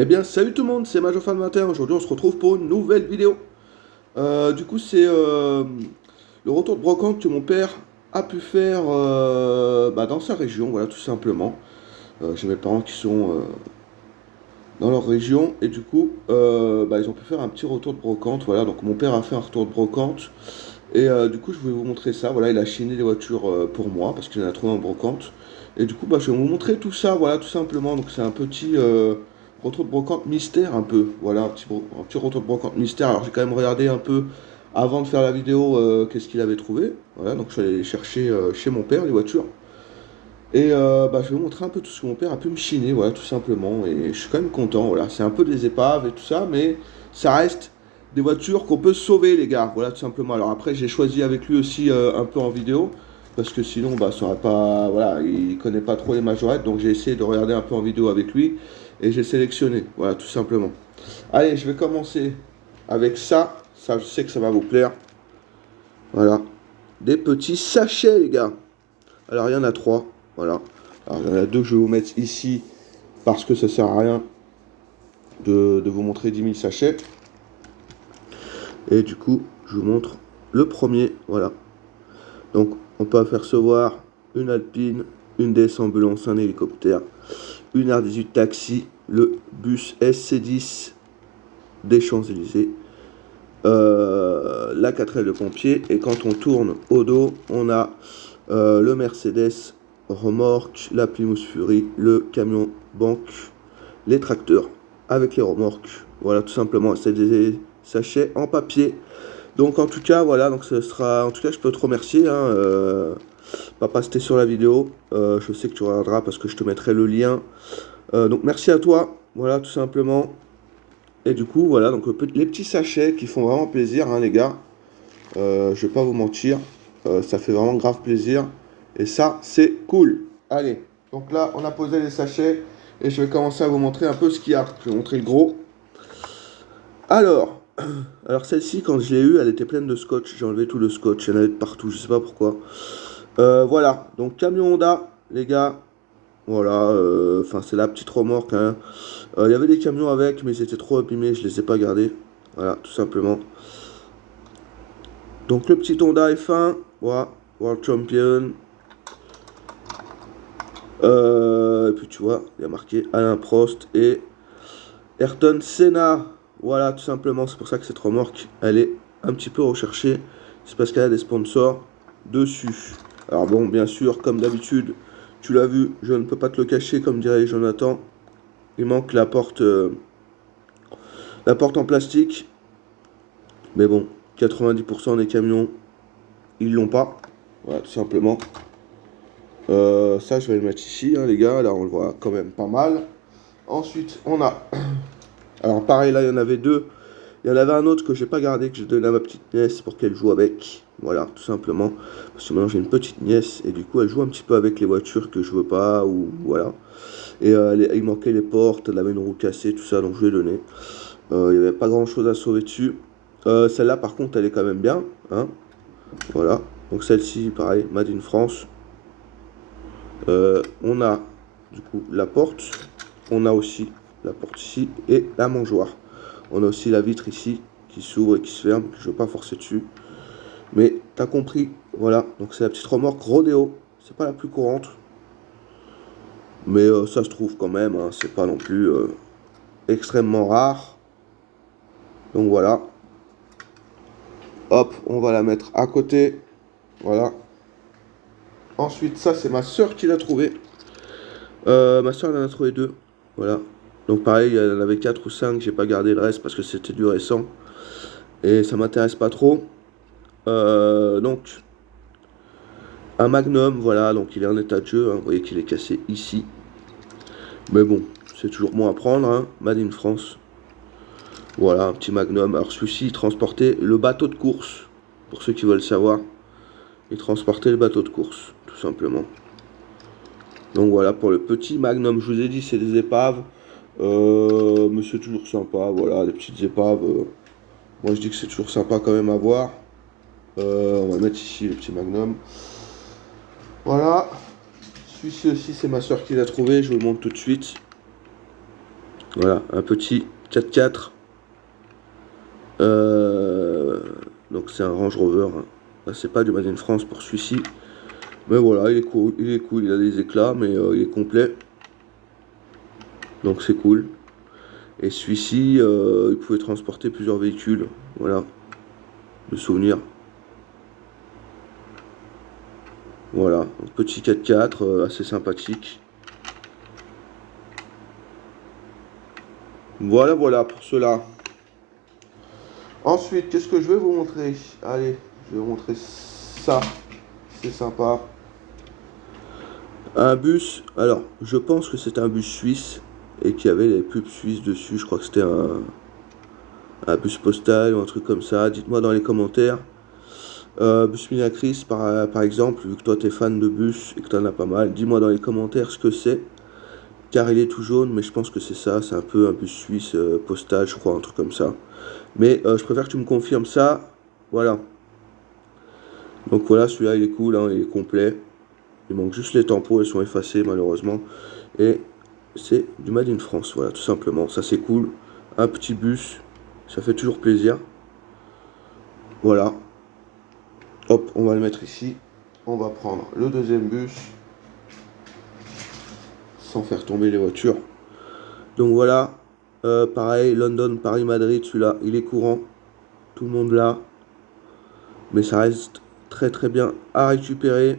Eh bien, salut tout le monde, c'est MajorFan21. Aujourd'hui, on se retrouve pour une nouvelle vidéo. C'est le retour de brocante que mon père a pu faire dans sa région, voilà, tout simplement. J'ai mes parents qui sont dans leur région et ils ont pu faire un petit retour de brocante. Voilà, donc mon père a fait un retour de brocante et du coup, je voulais vous montrer ça. Voilà, il a chiné les voitures pour moi parce qu'il en a trouvé en brocante. Et du coup, je vais vous montrer tout ça, voilà, tout simplement. Donc, c'est un petit retour de brocante mystère, un peu. Voilà, un petit retour de brocante mystère. Alors, j'ai quand même regardé un peu avant de faire la vidéo qu'est-ce qu'il avait trouvé. Voilà, donc je suis allé les chercher chez mon père, les voitures. Je vais vous montrer un peu tout ce que mon père a pu me chiner, voilà, tout simplement. Et je suis quand même content, voilà. C'est un peu des épaves et tout ça, mais ça reste des voitures qu'on peut sauver, les gars, voilà, tout simplement. Alors après, j'ai choisi avec lui aussi un peu en vidéo, parce que sinon, ça aurait pas, voilà, il connaît pas trop les majorettes, donc j'ai essayé de regarder un peu en vidéo avec lui, et j'ai sélectionné, voilà, tout simplement. Allez, je vais commencer avec ça. Ça, je sais que ça va vous plaire. Voilà. Des petits sachets, les gars. Alors, il y en a trois. Voilà. Alors, il y en a deux que je vais vous mettre ici parce que ça sert à rien de vous montrer 10 000 sachets. Et du coup, je vous montre le premier. Voilà. Donc, on peut apercevoir une Alpine, une DS Ambulance, un hélicoptère, une R18 Taxi, le bus SC10 des Champs-Élysées, la 4L de pompier. Et quand on tourne au dos, on a le Mercedes remorque, la Plymouth Fury, le camion banque, les tracteurs avec les remorques. Voilà, tout simplement, c'est des sachets en papier. Donc en tout cas, voilà, donc ce sera. En tout cas, je peux te remercier, hein, papa, c'était sur la vidéo. Je sais que tu regarderas parce que je te mettrai le lien. Donc merci à toi, voilà, tout simplement. Et du coup, voilà, donc les petits sachets qui font vraiment plaisir, hein, les gars. Je vais pas vous mentir, ça fait vraiment grave plaisir. Et ça, c'est cool. Allez, donc là, on a posé les sachets et je vais commencer à vous montrer un peu ce qu'il y a. Je vais vous montrer le gros. Alors, alors celle-ci, quand je l'ai eue, elle était pleine de scotch. J'ai enlevé tout le scotch, il y en avait de partout, je sais pas pourquoi. Voilà, donc camion Honda, les gars. Voilà, c'est la petite remorque, hein. Il y avait des camions avec, mais ils étaient trop abîmés, je les ai pas gardés. Voilà, tout simplement. Donc le petit Honda F1, voilà, World Champion. Et puis tu vois, il y a marqué Alain Prost et Ayrton Senna. Voilà, tout simplement, c'est pour ça que cette remorque, elle est un petit peu recherchée. C'est parce qu'elle a des sponsors dessus. Alors bon, bien sûr, comme d'habitude, tu l'as vu, je ne peux pas te le cacher, comme dirait Jonathan. Il manque la porte en plastique. Mais bon, 90% des camions, ils l'ont pas. Voilà, tout simplement. Ça, je vais le mettre ici, hein, les gars. Là, on le voit quand même pas mal. Ensuite, on a. Alors, pareil, là, il y en avait deux. Il y en avait un autre que j'ai pas gardé, que j'ai donné à ma petite nièce pour qu'elle joue avec. Voilà, tout simplement. Parce que maintenant, j'ai une petite nièce et du coup, elle joue un petit peu avec les voitures que je veux pas. Ou voilà. Et il manquait les portes, elle avait une roue cassée, tout ça, donc je lui ai donné. Il n'y avait pas grand chose à sauver dessus. Celle-là, par contre, elle est quand même bien, hein. Voilà. Donc, celle-ci, pareil, Made in France. On a du coup la porte, on a aussi la porte ici et la mangeoire. On a aussi la vitre ici qui s'ouvre et qui se ferme, je ne veux pas forcer dessus. Mais t'as compris, voilà, donc c'est la petite remorque Rodeo, c'est pas la plus courante. Mais ça se trouve quand même, hein, c'est pas non plus extrêmement rare. Donc voilà. Hop, on va la mettre à côté. Voilà. Ensuite, ça c'est ma soeur qui l'a trouvé. Ma soeur elle en a trouvé deux. Voilà. Donc pareil, elle en avait 4 ou 5, j'ai pas gardé le reste parce que c'était du récent. Et ça m'intéresse pas trop. Donc, un Magnum, voilà, donc il est en état de jeu, hein. Vous voyez qu'il est cassé ici. Mais bon, c'est toujours bon à prendre, hein. Made in France. Voilà, un petit Magnum. Alors celui-ci, il transportait le bateau de course. Pour ceux qui veulent savoir. Il transportait le bateau de course, tout simplement. Donc voilà, pour le petit Magnum, je vous ai dit, c'est des épaves. Mais c'est toujours sympa, voilà, des petites épaves. Moi je dis que c'est toujours sympa quand même à voir. On va mettre ici le petit Magnum. Voilà. Celui-ci aussi, c'est ma soeur qui l'a trouvé, je vous le montre tout de suite. Voilà, un petit 4x4. Euh, donc c'est un Range Rover, hein. Là, c'est pas du Made in France pour celui-ci. Mais voilà, il est cool, il a des éclats, mais il est complet. Donc c'est cool. Et celui-ci, il pouvait transporter plusieurs véhicules. Voilà, de souvenirs. Voilà, un petit 4x4 assez sympathique. Voilà, voilà pour cela. Ensuite, qu'est-ce que je vais vous montrer? Allez, je vais vous montrer ça. C'est sympa. Un bus. Alors, je pense que c'est un bus suisse et qu'il y avait les pubs suisses dessus. Je crois que c'était un bus postal ou un truc comme ça. Dites-moi dans les commentaires. Bus Minacris, par exemple, vu que toi t'es fan de bus et que t'en as pas mal, dis-moi dans les commentaires ce que c'est. Car il est tout jaune, mais je pense que c'est ça. C'est un peu un bus suisse postal, je crois, un truc comme ça. Mais je préfère que tu me confirmes ça. Voilà. Donc voilà, celui-là il est cool, hein, il est complet. Il manque juste les tampons, elles sont effacées malheureusement. Et c'est du Made in France, voilà, tout simplement. Ça c'est cool. Un petit bus, ça fait toujours plaisir. Voilà. Hop, on va le mettre ici. On va prendre le deuxième bus. Sans faire tomber les voitures. Donc voilà. Pareil, London, Paris, Madrid, celui-là, il est courant. Tout le monde l'a. Mais ça reste très très bien à récupérer.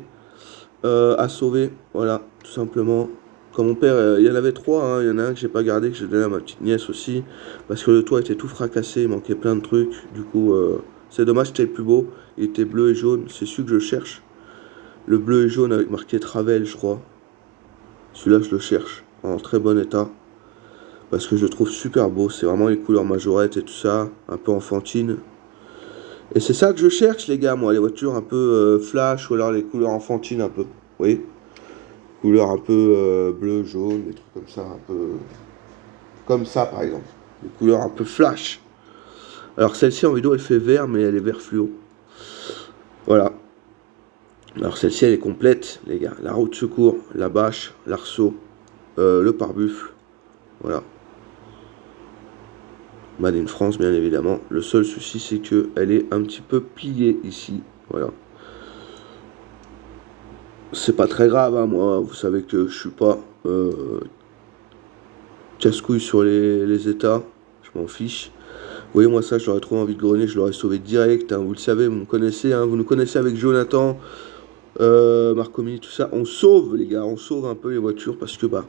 À sauver, voilà, tout simplement. Comme mon père, il y en avait trois, hein. Il y en a un que j'ai pas gardé, que j'ai donné à ma petite nièce aussi, parce que le toit était tout fracassé, il manquait plein de trucs. Du coup, c'est dommage, c'était le plus beau. Il était bleu et jaune, c'est celui que je cherche. Le bleu et jaune avec marqué Travel, je crois. Celui-là, je le cherche, en très bon état, parce que je le trouve super beau. C'est vraiment les couleurs majorettes et tout ça, un peu enfantine. Et c'est ça que je cherche, les gars, moi, les voitures un peu flash, ou alors les couleurs enfantines un peu. Vous voyez? Couleur un peu bleu, jaune, des trucs comme ça, un peu comme ça par exemple. Des couleurs un peu flash. Alors celle-ci en vidéo elle fait vert mais elle est vert fluo. Voilà. Alors celle-ci elle est complète les gars. La roue de secours, la bâche, l'arceau, le pare-buffle. Voilà. Made in France bien évidemment. Le seul souci c'est que elle est un petit peu pliée ici. Voilà. C'est pas très grave, hein, moi, vous savez que je suis pas casse-couille sur les états, je m'en fiche. Vous voyez, moi, ça, je l'aurais trouvé en vide-grenier, je l'aurais sauvé direct, hein. Vous le savez, vous me connaissez, hein, vous nous connaissez avec Jonathan, Marcomi, tout ça. On sauve, les gars, on sauve un peu les voitures parce que, bah,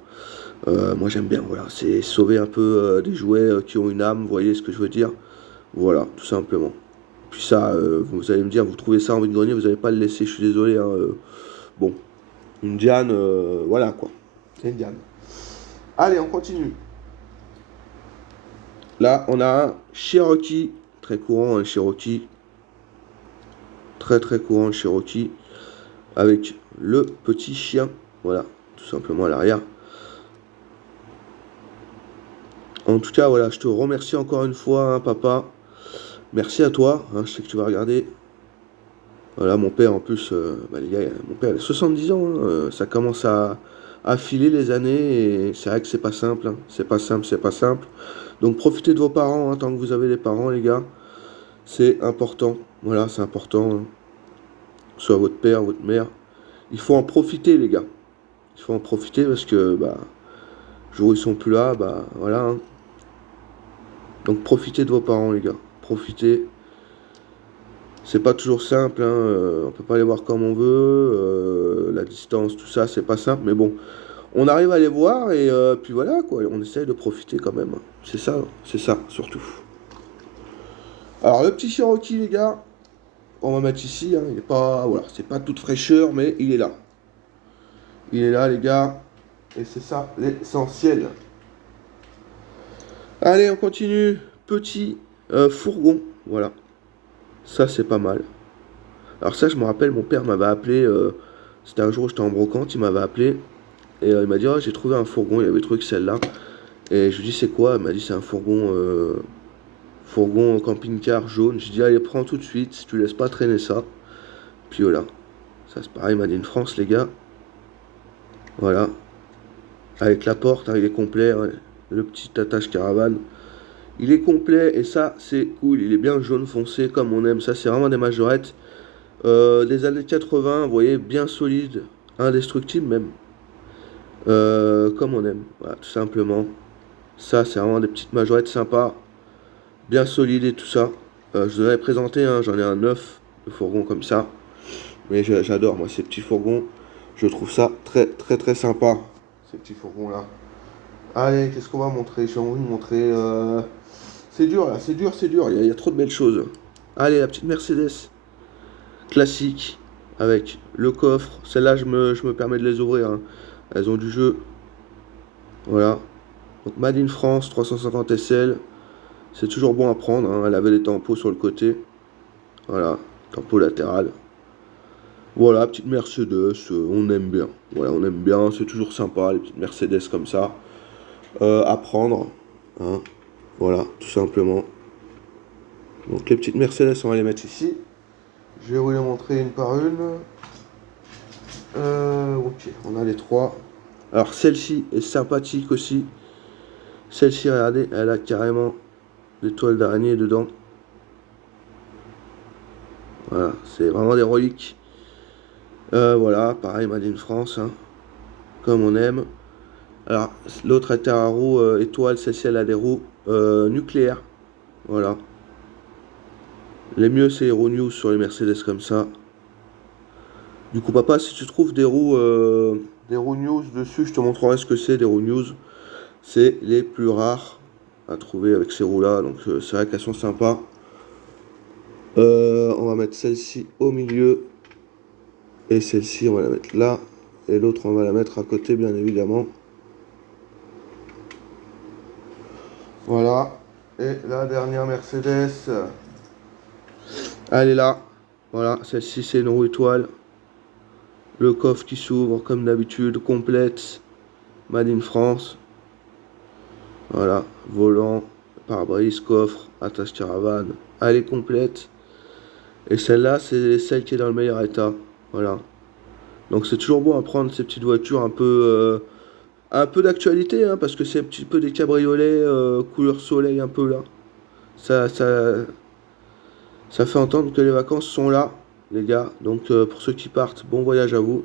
moi, j'aime bien, voilà. C'est sauver un peu des jouets qui ont une âme, vous voyez ce que je veux dire? Voilà, tout simplement. Puis ça, vous allez me dire, vous trouvez ça en vide-grenier, vous n'allez pas le laisser, je suis désolé, hein, bon, une Diane, voilà, quoi. C'est une Diane. Allez, on continue. Là, on a un Cherokee, très courant, un Cherokee. Très très courant, le Cherokee. Avec le petit chien, voilà, tout simplement à l'arrière. En tout cas, voilà, je te remercie encore une fois, hein, papa. Merci à toi, hein, je sais que tu vas regarder. Voilà, mon père, en plus, bah, les gars, mon père, il a 70 ans, hein, ça commence à filer les années, et c'est vrai que c'est pas simple, hein. C'est pas simple, c'est pas simple. Donc profitez de vos parents, hein, tant que vous avez les parents, les gars. C'est important, voilà, c'est important, hein. Soit votre père, votre mère. Il faut en profiter, les gars. Il faut en profiter parce que, bah, le jour où ils sont plus là, bah, voilà, hein. Donc profitez de vos parents, les gars. Profitez. C'est pas toujours simple, hein. On peut pas les voir comme on veut. La distance, tout ça, c'est pas simple. Mais bon, on arrive à les voir et puis voilà, quoi. On essaye de profiter quand même, hein. C'est ça, surtout. Alors, le petit Cherokee, les gars, on va mettre ici, hein. Il est pas, voilà, c'est pas toute fraîcheur, mais il est là. Il est là, les gars. Et c'est ça l'essentiel. Allez, on continue. Petit fourgon, voilà. Ça, c'est pas mal. Alors ça, je me rappelle, mon père m'avait appelé, c'était un jour où j'étais en brocante, il m'avait appelé, et il m'a dit, oh, j'ai trouvé un fourgon, il avait trouvé que celle-là. Et je lui dis, c'est quoi? Il m'a dit, c'est un fourgon camping-car jaune. Je dis, allez, prends tout de suite, tu laisses pas traîner ça. Puis voilà. Ça, c'est pareil, Made in France, les gars. Voilà. Avec la porte, hein, il est complet, ouais. le petit attache caravane. Il est complet et ça c'est cool, il est bien jaune foncé comme on aime. Ça c'est vraiment des majorettes des années 80, vous voyez, bien solide, indestructible même. Comme on aime, voilà, tout simplement. Ça c'est vraiment des petites majorettes sympas, bien solides et tout ça. Je vous en avais présenté, hein, j'en ai un neuf de fourgon comme ça. Mais j'adore moi ces petits fourgons. Je trouve ça très très très sympa, ces petits fourgons là. Allez, qu'est-ce qu'on va montrer? J'ai envie de montrer. C'est dur là, c'est dur, c'est dur. Il y a trop de belles choses. Allez, la petite Mercedes classique avec le coffre. Celle-là, je me permets de les ouvrir, hein. Elles ont du jeu. Voilà. Donc Made in France 350 SL. C'est toujours bon à prendre, hein. Elle avait des tampons sur le côté. Voilà, tampon latéral. Voilà, petite Mercedes, on aime bien. Voilà, on aime bien, c'est toujours sympa, les petites Mercedes comme ça. À prendre, hein. Voilà, tout simplement. Donc les petites Mercedes, on va les mettre ici. Je vais vous les montrer une par une. Ok, on a les trois. Alors celle-ci est sympathique aussi. Celle-ci, regardez, elle a carrément des toiles d'araignée dedans. Voilà, c'est vraiment des reliques. Voilà, pareil, Made in France, hein, comme on aime. Alors, l'autre était à roues étoile, celle-ci elle a des roues nucléaires. Voilà. Les mieux, c'est les roues news sur les Mercedes comme ça. Du coup, papa, si tu trouves des roues news dessus, je te montrerai ce que c'est, des roues news. C'est les plus rares à trouver avec ces roues-là. Donc, c'est vrai qu'elles sont sympas. On va mettre celle-ci au milieu. Et celle-ci, on va la mettre là. Et l'autre, on va la mettre à côté, bien évidemment. Voilà. Et la dernière Mercedes, elle est là. Voilà, celle-ci, c'est une roue étoile. Le coffre qui s'ouvre, comme d'habitude, complète. Made in France. Voilà, volant, pare-brise, coffre, attache caravane. Elle est complète. Et celle-là, c'est celle qui est dans le meilleur état. Voilà. Donc c'est toujours bon à prendre ces petites voitures un peu d'actualité, hein, parce que c'est un petit peu des cabriolets couleur soleil un peu là. Ça, ça, ça fait entendre que les vacances sont là, les gars. Donc pour ceux qui partent, bon voyage à vous.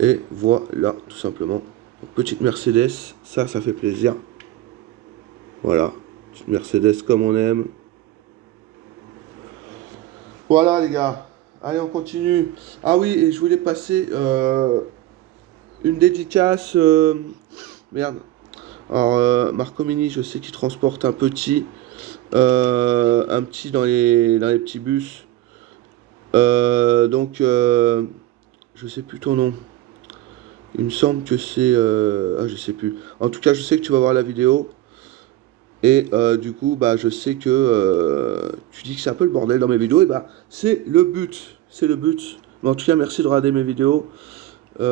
Et voilà, tout simplement. Donc, petite Mercedes, ça fait plaisir. Voilà, petite Mercedes comme on aime. Voilà les gars. Allez, on continue. Ah oui, et je voulais passer une dédicace. Merde. Alors, Marco Mini, je sais qu'il transporte un petit dans les petits bus. Donc, je sais plus ton nom. Il me semble que c'est. Ah, je sais plus. En tout cas, je sais que tu vas voir la vidéo. Et du coup, bah, je sais que tu dis que c'est un peu le bordel dans mes vidéos. Et bah, c'est le but. C'est le but. Mais en tout cas, merci de regarder mes vidéos. Il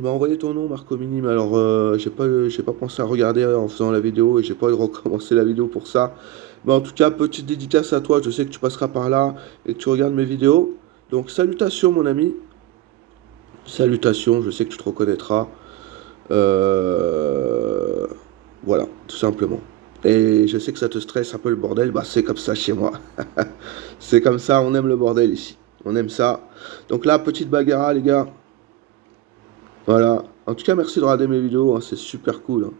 m'a envoyé ton nom, Marco Mini, mais alors j'ai pas pensé à regarder en faisant la vidéo et j'ai pas envie de recommencer la vidéo pour ça. Mais en tout cas, petite dédicace à toi. Je sais que tu passeras par là et que tu regardes mes vidéos. Donc, salutations, mon ami. Salutations, je sais que tu te reconnaîtras. Euh, Voilà, tout simplement. Et je sais que ça te stresse un peu le bordel, bah c'est comme ça chez moi. C'est comme ça, on aime le bordel ici. On aime ça. Donc là, petite bagarre, les gars. Voilà. En tout cas, merci de regarder mes vidéos, hein, c'est super cool, hein.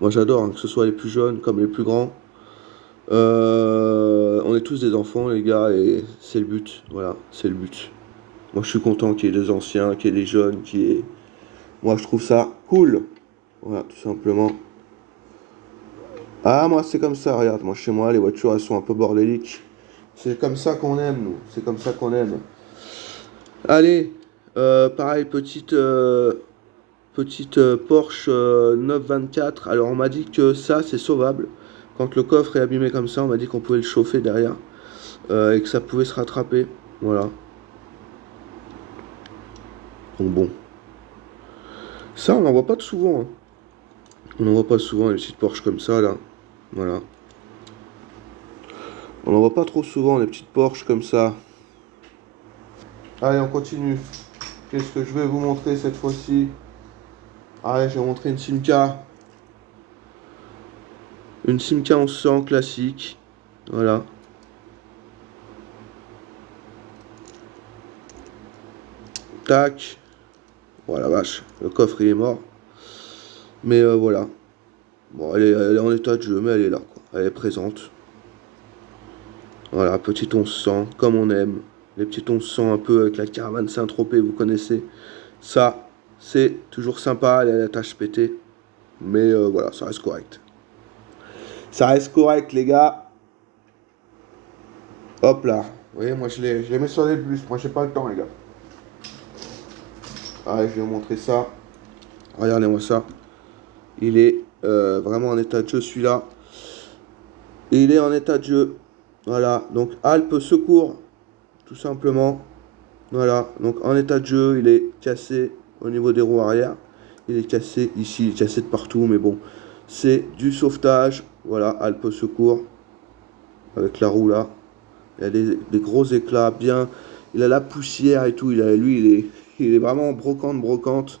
Moi j'adore, hein, que ce soit les plus jeunes comme les plus grands. On est tous des enfants, les gars, et c'est le but. Voilà, c'est le but. Moi je suis content qu'il y ait des anciens, qu'il y ait des jeunes, qu'il y ait... Moi je trouve ça cool. Voilà, tout simplement. Ah, moi, c'est comme ça, regarde, moi, chez moi, les voitures, elles sont un peu bordéliques. C'est comme ça qu'on aime, nous. C'est comme ça qu'on aime. Allez, pareil, petite Porsche 924. Alors, on m'a dit que ça, c'est sauvable. Quand le coffre est abîmé comme ça, on m'a dit qu'on pouvait le chauffer derrière. Et que ça pouvait se rattraper. Voilà. Donc, bon. Ça, on n'en voit pas de souvent, hein. On n'en voit pas souvent, les petites Porsche comme ça, là. Voilà. On n'en voit pas trop souvent, les petites Porsche comme ça. Allez, on continue. Qu'est-ce que je vais vous montrer cette fois-ci? Allez, je vais vous montrer une Simca. Une Simca 1100 classique. Voilà. Tac. Voilà, vache. Le coffre, il est mort. Mais voilà. Bon, elle est en état de jeu, mais elle est là, quoi. Elle est présente. Voilà, petit 1100, comme on aime. Les petits 1100 un peu avec la caravane Saint-Tropez, vous connaissez. Ça, c'est toujours sympa, elle a la tâche pétée. Mais voilà, ça reste correct. Ça reste correct, les gars. Hop là. Vous voyez, moi je les mets sur les bus. Moi j'ai pas le temps, les gars. Allez, je vais vous montrer ça. Regardez-moi ça. Il est vraiment en état de jeu, celui-là. Il est en état de jeu. Voilà, donc Alpes Secours, tout simplement. Voilà, donc en état de jeu, il est cassé au niveau des roues arrière. Il est cassé ici, il est cassé de partout, mais bon, c'est du sauvetage. Voilà, Alpes Secours, avec la roue là. Il a des gros éclats, bien. Il a la poussière et tout. Il est vraiment brocante, brocante.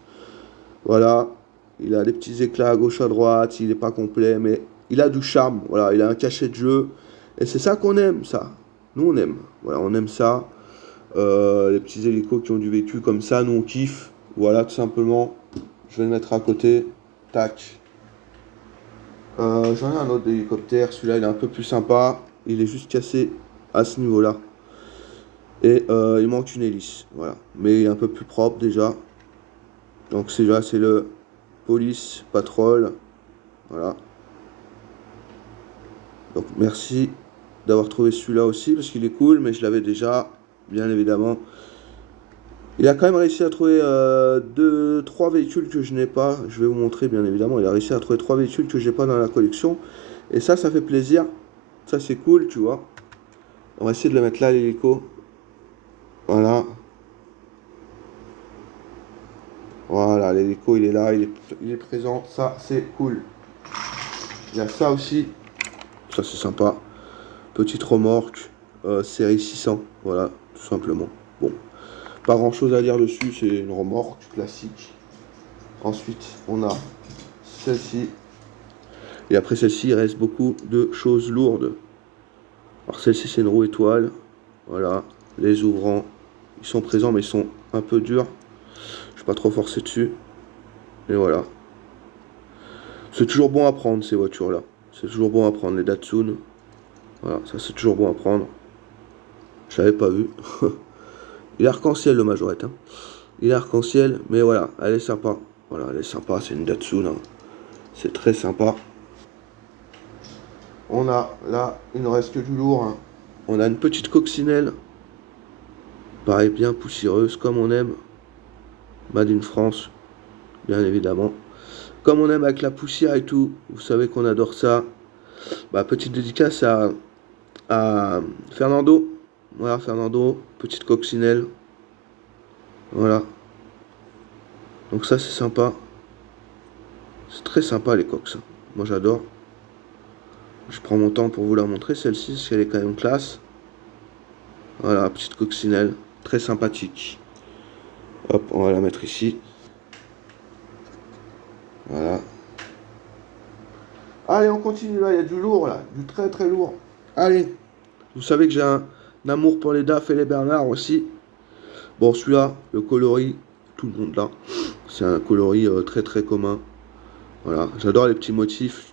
Voilà. Il a des petits éclats à gauche, à droite. Il n'est pas complet, mais il a du charme. Voilà, il a un cachet de jeu. Et c'est ça qu'on aime, ça. Nous, on aime. Voilà, on aime ça. Les petits hélicos qui ont du vécu comme ça, nous, on kiffe. Voilà, tout simplement. Je vais le mettre à côté. Tac. J'en ai un autre hélicoptère. Celui-là, il est un peu plus sympa. Il est juste cassé à ce niveau-là. Et il manque une hélice. Voilà. Mais il est un peu plus propre déjà. Donc celui-là, c'est le Police Patrol. Voilà. Donc merci d'avoir trouvé celui-là aussi parce qu'il est cool, mais je l'avais déjà, bien évidemment. Il a quand même réussi à trouver 3 véhicules que je n'ai pas. Je vais vous montrer, bien évidemment. Il a réussi à trouver 3 véhicules que j'ai pas dans la collection. Et ça fait plaisir. Ça, c'est cool, tu vois. On va essayer de le mettre là, l'hélico. Voilà. Voilà, l'hélico, il est là, il est présent. Ça, c'est cool. Il y a ça aussi. Ça, c'est sympa. Petite remorque, série 600. Voilà, tout simplement. Bon, pas grand chose à dire dessus. C'est une remorque classique. Ensuite, on a celle-ci. Et après celle-ci, il reste beaucoup de choses lourdes. Alors celle-ci, c'est une roue étoile. Voilà, les ouvrants, ils sont présents, mais ils sont un peu durs. Je ne vais pas trop forcer dessus. Et voilà. C'est toujours bon à prendre, ces voitures-là. C'est toujours bon à prendre, les Datsun. Voilà, ça c'est toujours bon à prendre. Je l'avais pas vu. Il est arc-en-ciel, le Majorette. Hein. Il est arc-en-ciel, mais voilà, elle est sympa. Voilà, elle est sympa, c'est une Datsun. Hein. C'est très sympa. On a là, il ne reste que du lourd. Hein. On a une petite coccinelle. Pareil, bien poussiéreuse, comme on aime. Made in France, bien évidemment. Comme on aime avec la poussière et tout. Vous savez qu'on adore ça. Bah, petite dédicace à Fernando. Voilà, Fernando, petite coccinelle. Voilà. Donc ça, c'est sympa. C'est très sympa, les coques, ça. Moi, j'adore. Je prends mon temps pour vous la montrer, celle-ci, parce qu'elle est quand même classe. Voilà, petite coccinelle. Très sympathique. Hop, on va la mettre ici. Voilà. Allez, on continue, là. Il y a du lourd, là. Du très, très lourd. Allez. Vous savez que j'ai un amour pour les DAF et les Bernard aussi. Bon, celui-là, le coloris, tout le monde là. C'est un coloris très, très commun. Voilà, j'adore les petits motifs.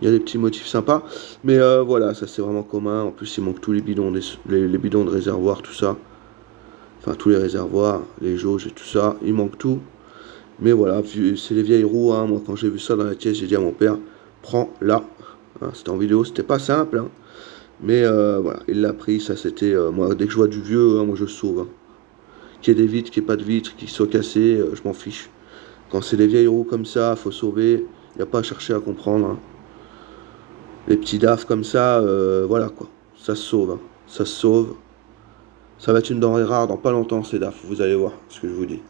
Il y a des petits motifs sympas. Mais voilà, ça c'est vraiment commun. En plus, il manque tous les bidons, les bidons de réservoir, tout ça. Enfin, tous les réservoirs, les jauges et tout ça. Il manque tout. Mais voilà, c'est les vieilles roues. Hein. Moi, quand j'ai vu ça dans la caisse, j'ai dit à mon père, prends-la. Hein, c'était en vidéo, c'était pas simple. Hein. Mais voilà, il l'a pris. Ça, c'était. Moi, dès que je vois du vieux, hein, moi, je sauve. Hein. Qu'il y ait des vitres, qu'il n'y ait pas de vitres, qu'ils soient cassés, je m'en fiche. Quand c'est des vieilles roues comme ça, faut sauver. Il n'y a pas à chercher à comprendre. Hein. Les petits DAF comme ça, voilà quoi. Ça se sauve. Hein. Ça se sauve. Ça va être une denrée rare dans pas longtemps, ces DAF. Vous allez voir ce que je vous dis.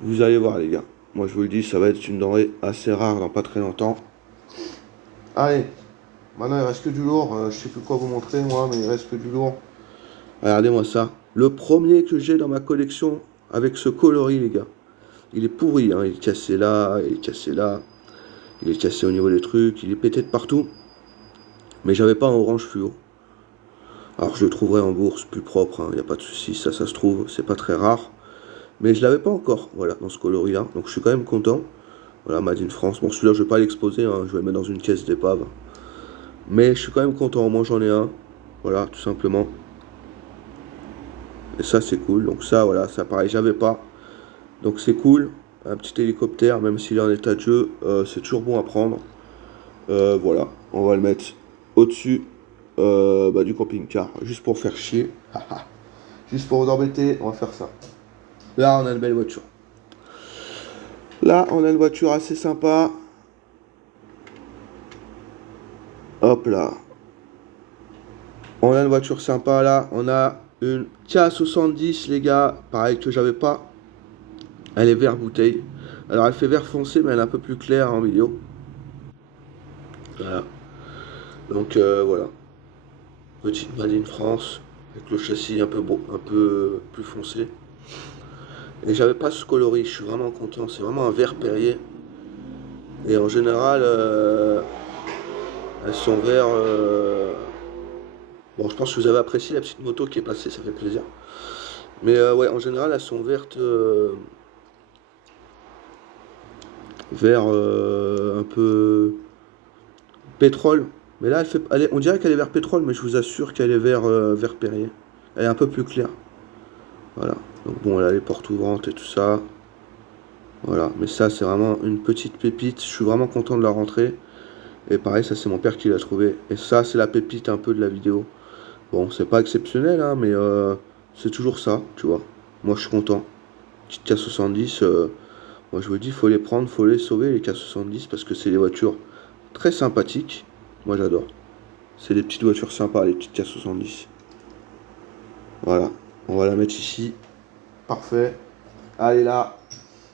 Vous allez voir, les gars. Moi, je vous le dis, ça va être une denrée assez rare dans pas très longtemps. Allez. Maintenant, il reste que du lourd. Je sais plus quoi vous montrer, moi, mais il reste que du lourd. Regardez-moi ça. Le premier que j'ai dans ma collection avec ce coloris, les gars. Il est pourri, hein. Il est cassé là, il est cassé là. Il est cassé au niveau des trucs, il est pété de partout. Mais j'avais pas un orange fluo. Alors je le trouverai en bourse plus propre, il n'y a pas de souci, ça se trouve, c'est pas très rare. Mais je l'avais pas encore, voilà, dans ce coloris là. Donc je suis quand même content. Voilà, Made in France. Bon, celui-là, je vais pas l'exposer, je vais le mettre dans une caisse d'épave. Mais je suis quand même content, moi j'en ai un. Voilà, tout simplement. Et ça, c'est cool. Donc ça, voilà, ça pareil, j'avais pas. Donc c'est cool. Un petit hélicoptère, même s'il est en état de jeu, c'est toujours bon à prendre. Voilà, on va le mettre au-dessus du camping-car, juste pour faire chier. Juste pour vous embêter, on va faire ça. Là, on a une belle voiture. Là, on a une voiture assez sympa. Hop là. On a une voiture sympa là. On a une K70, les gars. Pareil que j'avais pas. Elle est vert bouteille. Alors, elle fait vert foncé, mais elle est un peu plus claire en vidéo. Voilà. Donc, voilà. Petite Made in France. Avec le châssis un peu beau, un peu plus foncé. Et j'avais pas ce coloris. Je suis vraiment content. C'est vraiment un vert Perrier. Et en général, elles sont verts. Bon, je pense que vous avez apprécié la petite moto qui est passée, ça fait plaisir. Mais ouais, en général, elles sont vertes, vert un peu pétrole. Mais là, on dirait qu'elle est vert pétrole, mais je vous assure qu'elle est vert Perrier. Elle est un peu plus claire. Voilà. Donc bon, elle a les portes ouvrantes et tout ça. Voilà. Mais ça, c'est vraiment une petite pépite. Je suis vraiment content de la rentrée. Et pareil, ça, c'est mon père qui l'a trouvé. Et ça, c'est la pépite un peu de la vidéo. Bon, c'est pas exceptionnel, mais c'est toujours ça, tu vois. Moi, je suis content. Petite K70, moi, je vous dis, faut les prendre, faut les sauver, les K70, parce que c'est des voitures très sympathiques. Moi, j'adore. C'est des petites voitures sympas, les petites K70. Voilà. On va la mettre ici. Parfait. Allez, là.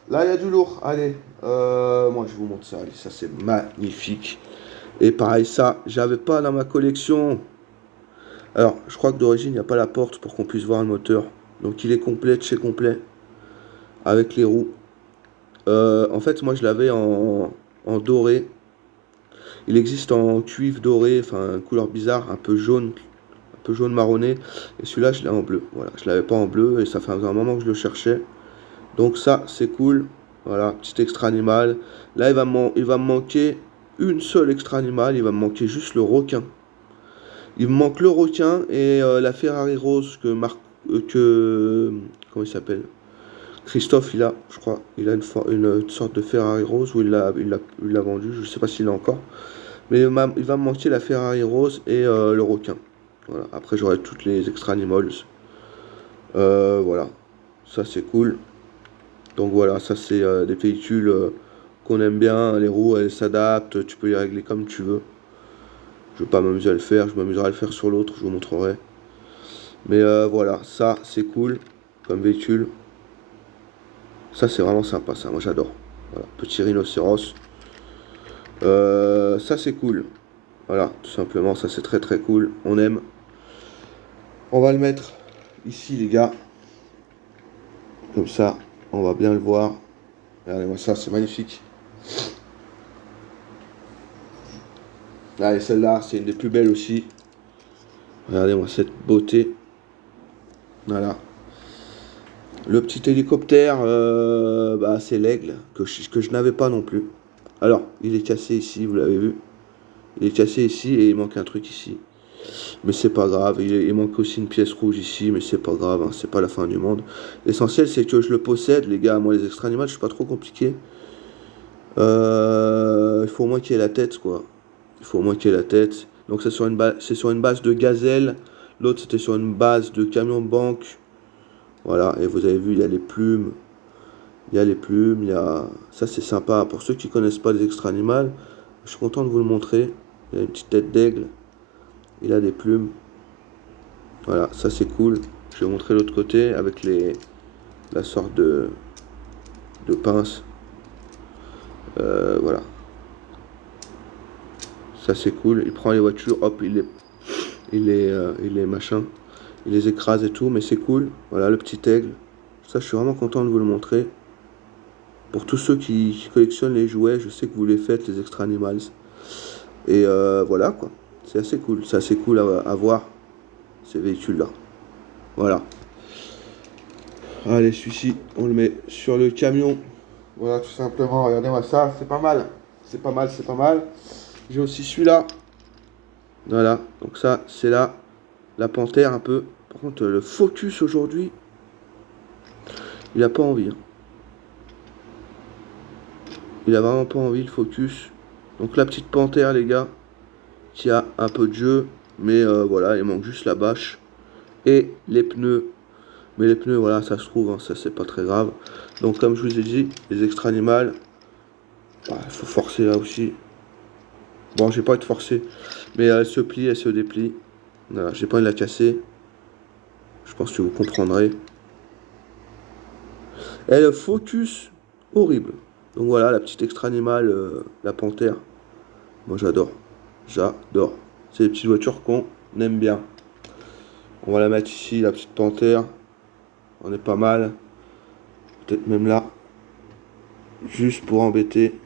Là, il y a du lourd. Allez. Moi, je vous montre ça. Allez, ça, c'est magnifique. Et pareil, ça, j'avais pas dans ma collection. Alors, je crois que d'origine, il n'y a pas la porte pour qu'on puisse voir le moteur. Donc, il est complet de chez complet. Avec les roues. En fait, moi, je l'avais en doré. Il existe en cuivre doré, enfin, couleur bizarre, un peu jaune marronné. Et celui-là, je l'ai en bleu. Voilà, je l'avais pas en bleu et ça fait un moment que je le cherchais. Donc, ça, c'est cool. Voilà, petit extra animal. Là, il va me manquer une seule extra animal. Il va me manquer juste le requin. Il me manque le requin et la Ferrari rose comment il s'appelle? Christophe, il a, je crois, il a une sorte de Ferrari rose où il l'a vendu. Je ne sais pas s'il l'a encore. Mais il va me manquer la Ferrari rose et le requin. Voilà. Après, j'aurai toutes les extra animals. Voilà. Ça, c'est cool. Donc voilà, ça, c'est des véhicules qu'on aime bien. Les roues, elles s'adaptent. Tu peux les régler comme tu veux. Je ne vais pas m'amuser à le faire, je m'amuserai à le faire sur l'autre, je vous montrerai. Mais voilà, ça c'est cool comme véhicule. Ça c'est vraiment sympa, ça, moi j'adore. Voilà, petit rhinocéros. Ça c'est cool. Voilà, tout simplement, ça c'est très très cool. On aime. On va le mettre ici les gars. Comme ça, on va bien le voir. Regardez-moi ça, c'est magnifique. Allez, celle-là, c'est une des plus belles aussi. Regardez-moi cette beauté. Voilà. Le petit hélicoptère, c'est l'aigle que je n'avais pas non plus. Alors, il est cassé ici, vous l'avez vu. Il est cassé ici et il manque un truc ici. Mais c'est pas grave. Il manque aussi une pièce rouge ici, mais c'est pas grave, c'est pas la fin du monde. L'essentiel, c'est que je le possède, les gars. Moi, les extra animaux, je suis pas trop compliqué. Il faut au moins qu'il y ait la tête, quoi. Il faut au moins qu'il y ait la tête. Donc, c'est sur une base de gazelle. L'autre, c'était sur une base de camion de banque. Voilà, et vous avez vu, il y a les plumes. Il y a les plumes, il y a... Ça, c'est sympa. Pour ceux qui connaissent pas les extra animaux, je suis content de vous le montrer. Il y a une petite tête d'aigle. Il a des plumes. Voilà, ça, c'est cool. Je vais vous montrer l'autre côté avec la sorte de pince. Voilà. Ça, c'est cool. Il prend les voitures, hop, il les machin. Il les écrase et tout, mais c'est cool. Voilà, le petit aigle. Ça, je suis vraiment content de vous le montrer. Pour tous ceux qui collectionnent les jouets, je sais que vous les faites, les Extra Animals. Et voilà quoi. C'est assez cool. C'est assez cool à voir ces véhicules-là. Voilà. Allez, celui-ci, on le met sur le camion. Voilà, tout simplement. Regardez-moi ça. C'est pas mal. C'est pas mal, c'est pas mal. J'ai aussi celui-là. Voilà. Donc ça, c'est là. La panthère un peu. Par contre, le Focus aujourd'hui, il a pas envie. Hein. Il a vraiment pas envie, le Focus. Donc la petite panthère, les gars, qui a un peu de jeu. Mais voilà, il manque juste la bâche. Et les pneus. Mais les pneus, voilà, ça se trouve, hein, ça c'est pas très grave. Donc comme je vous ai dit, les Extra Animal, bah, il faut forcer là aussi. Bon, j'ai pas été forcé, mais elle se plie, elle se déplie. Voilà, j'ai pas envie de la casser. Je pense que vous comprendrez. Elle Focus, horrible. Donc voilà, la petite Extra Animal, la panthère. Moi j'adore. J'adore. C'est des petites voitures qu'on aime bien. On va la mettre ici, la petite panthère. On est pas mal. Peut-être même là. Juste pour embêter.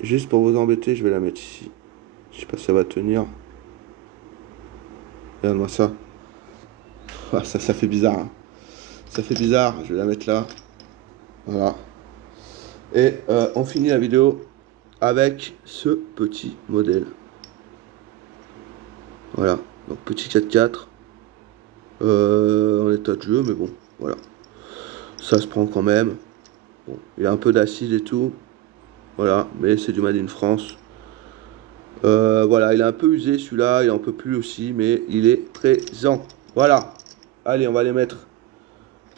Juste pour vous embêter, je vais la mettre ici. Je sais pas si ça va tenir. Regarde-moi ça. Ah, ça fait bizarre. Hein. Ça fait bizarre. Je vais la mettre là. Voilà. Et on finit la vidéo avec ce petit modèle. Voilà. Donc petit 4x4. En état de jeu, mais bon, voilà. Ça se prend quand même. Bon, il y a un peu d'acide et tout. Voilà, mais c'est du Made in France. Voilà, il est un peu usé celui-là, il en peut plus aussi, mais il est présent. Voilà. Allez, on va les mettre.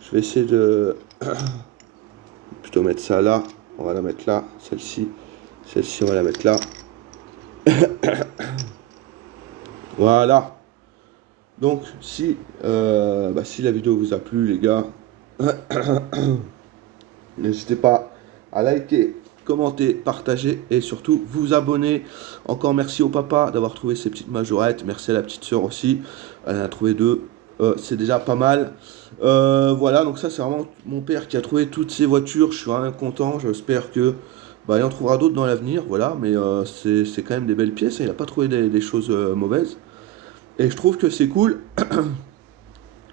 Je vais essayer de plutôt mettre ça là. On va la mettre là, celle-ci. Celle-ci, on va la mettre là. Voilà. Donc, si la vidéo vous a plu, les gars, n'hésitez pas à liker, commenter, partager et surtout vous abonner. Encore merci au papa d'avoir trouvé ces petites majorettes. Merci à la petite sœur aussi. Elle en a trouvé deux. C'est déjà pas mal. Voilà, donc ça c'est vraiment mon père qui a trouvé toutes ces voitures. Je suis vraiment content. J'espère que il en trouvera d'autres dans l'avenir. Voilà, mais c'est quand même des belles pièces. Il n'a pas trouvé des choses mauvaises. Et je trouve que c'est cool.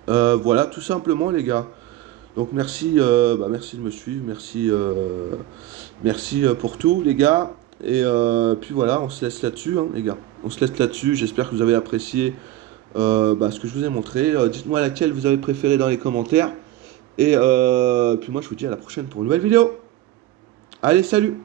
Voilà, tout simplement les gars. Donc merci, merci de me suivre, merci pour tout les gars. Et puis voilà, on se laisse là-dessus, hein, les gars. On se laisse là-dessus. J'espère que vous avez apprécié ce que je vous ai montré. Dites-moi laquelle vous avez préféré dans les commentaires. Et puis moi je vous dis à la prochaine pour une nouvelle vidéo. Allez, salut!